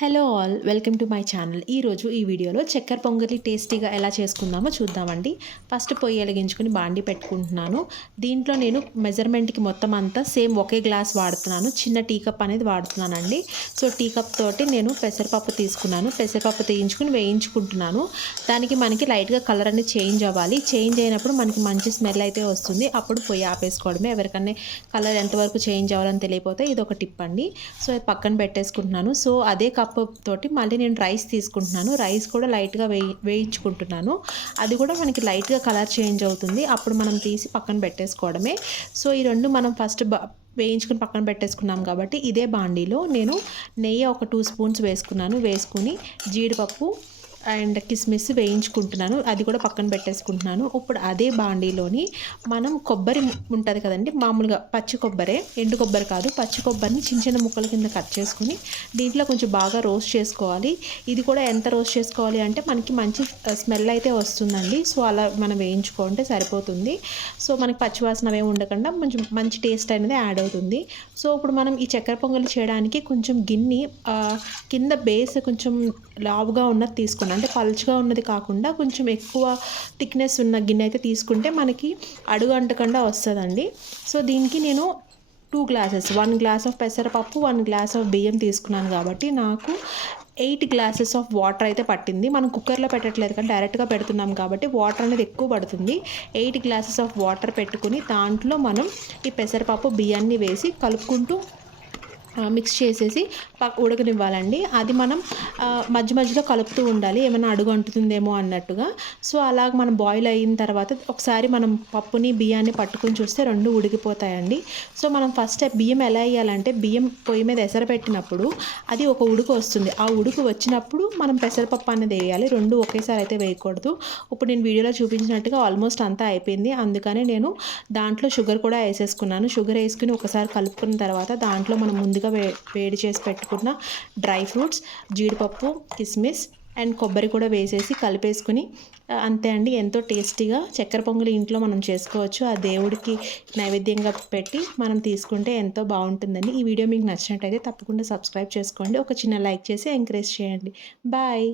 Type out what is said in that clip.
Hello all welcome to my channel. ఈరోజు ఈ వీడియోలో చక్కెర పొంగలి టేస్టీగా ఎలా చేసుకుందామో చూద్దామండి. ఫస్ట్ పొయ్యి వెలిగించుకుని బాండి పెట్టుకుంటున్నాను. దీంట్లో నేను మెజర్మెంట్కి మొత్తం అంతా సేమ్ ఒకే గ్లాస్ వాడుతున్నాను. చిన్న టీ కప్ అనేది వాడుతున్నానండి. సో టీ కప్ తోటి నేను పెసరపప్పు తీసుకున్నాను. పెసరపప్పు తీయించుకుని వేయించుకుంటున్నాను. దానికి మనకి లైట్గా కలర్ అనేది చేంజ్ అవ్వాలి. చేంజ్ అయినప్పుడు మనకి మంచి స్మెల్ అయితే వస్తుంది. అప్పుడు పొయ్యి ఆపేసుకోవడమే. ఎవరికన్నా కలర్ ఎంతవరకు చేంజ్ అవ్వాలని తెలియకపోతే ఇది ఒక టిప్ అండి. సో అది పక్కన పెట్టేసుకుంటున్నాను. సో అదే కప్ తోటి మళ్ళీ నేను రైస్ తీసుకుంటున్నాను. రైస్ కూడా లైట్గా వేయించుకుంటున్నాను. అది కూడా మనకి లైట్గా కలర్ చేంజ్ అవుతుంది. అప్పుడు మనం తీసి పక్కన పెట్టేసుకోవడమే. సో ఈ రెండు మనం ఫస్ట్ వేయించుకుని పక్కన పెట్టేసుకున్నాం కాబట్టి ఇదే బాండీలో నేను నెయ్యి ఒక 2 స్పూన్స్ వేసుకున్నాను. వేసుకుని జీడిపప్పు అండ్ కిస్మిస్ వేయించుకుంటున్నాను. అది కూడా పక్కన పెట్టేసుకుంటున్నాను. ఇప్పుడు అదే బాండీలోని మనం కొబ్బరి ఉంటుంది కదండి, మామూలుగా పచ్చి కొబ్బరే, ఎండు కొబ్బరి కాదు, పచ్చి కొబ్బరిని చిన్న చిన్న ముక్కల కింద కట్ చేసుకుని దీంట్లో కొంచెం బాగా రోస్ట్ చేసుకోవాలి. ఇది కూడా ఎంత రోస్ట్ చేసుకోవాలి అంటే మనకి మంచి స్మెల్ అయితే వస్తుందండి. సో అలా మనం వేయించుకుంటే సరిపోతుంది. సో మనకి పచ్చివాసన అవి ఉండకుండా కొంచెం మంచి టేస్ట్ అనేది యాడ్ అవుతుంది. సో ఇప్పుడు మనం ఈ చక్కెర పొంగలి చేయడానికి కొంచెం గిన్నె కింద బేస్ కొంచెం లావుగా ఉన్నది తీసుకున్నాను. అంటే పలుచగా ఉన్నది కాకుండా కొంచెం ఎక్కువ థిక్నెస్ ఉన్న గిన్నె అయితే తీసుకుంటే మనకి అడుగు అంటకుండా వస్తుందండి. సో దీనికి నేను 2 గ్లాసెస్, 1 గ్లాస్ ఆఫ్ పెసరపప్పు, 1 గ్లాస్ ఆఫ్ బియ్యం తీసుకున్నాను కాబట్టి నాకు 8 గ్లాసెస్ ఆఫ్ వాటర్ అయితే పట్టింది. మనం కుక్కర్లో పెట్టట్లేదు కానీ డైరెక్ట్గా పెడుతున్నాం కాబట్టి వాటర్ అనేది ఎక్కువ పడుతుంది. 8 గ్లాసెస్ ఆఫ్ వాటర్ పెట్టుకుని దాంట్లో మనం ఈ పెసరపప్పు బియ్యాన్ని వేసి కలుపుకుంటూ మిక్స్ చేసేసి ఉడకనివ్వాలండి. అది మనం మధ్య మధ్యలో కలుపుతూ ఉండాలి, ఏమైనా అడుగు అంటుతుందేమో అన్నట్టుగా. సో అలాగ మనం బాయిల్ అయిన తర్వాత ఒకసారి మనం పప్పుని బియ్యాన్ని పట్టుకొని చూస్తే రెండు ఉడికిపోతాయండి. సో మనం ఫస్ట్ బియ్యం ఎలా వేయాలంటే, బియ్యం పొయ్యి మీద ఎసరు పెట్టినప్పుడు అది ఒక ఉడుకు వస్తుంది. ఆ ఉడుకు వచ్చినప్పుడు మనం పెసరపప్పు అనేది వేయాలి. రెండు ఒకేసారి అయితే వేయకూడదు. ఇప్పుడు నేను వీడియోలో చూపించినట్టుగా ఆల్మోస్ట్ అంతా అయిపోయింది. అందుకని నేను దాంట్లో షుగర్ కూడా వేసేసుకున్నాను. షుగర్ వేసుకుని ఒకసారి కలుపుకున్న తర్వాత దాంట్లో మనం ముందుగా వేడి చేసి పెట్టుకున్న డ్రై ఫ్రూట్స్, జీడిపప్పు, కిస్మిస్ అండ్ కొబ్బరి కూడా వేసేసి కలిపేసుకుని అంతే అండి. ఎంతో టేస్టీగా చక్కెర పొంగలి ఇంట్లో మనం చేసుకోవచ్చు. ఆ దేవుడికి నైవేద్యంగా పెట్టి మనం తీసుకుంటే ఎంతో బాగుంటుందండి. ఈ వీడియో మీకు నచ్చినట్టయితే తప్పకుండా సబ్స్క్రైబ్ చేసుకోండి. ఒక చిన్న లైక్ చేసి ఎంకరేజ్ చేయండి. బాయ్.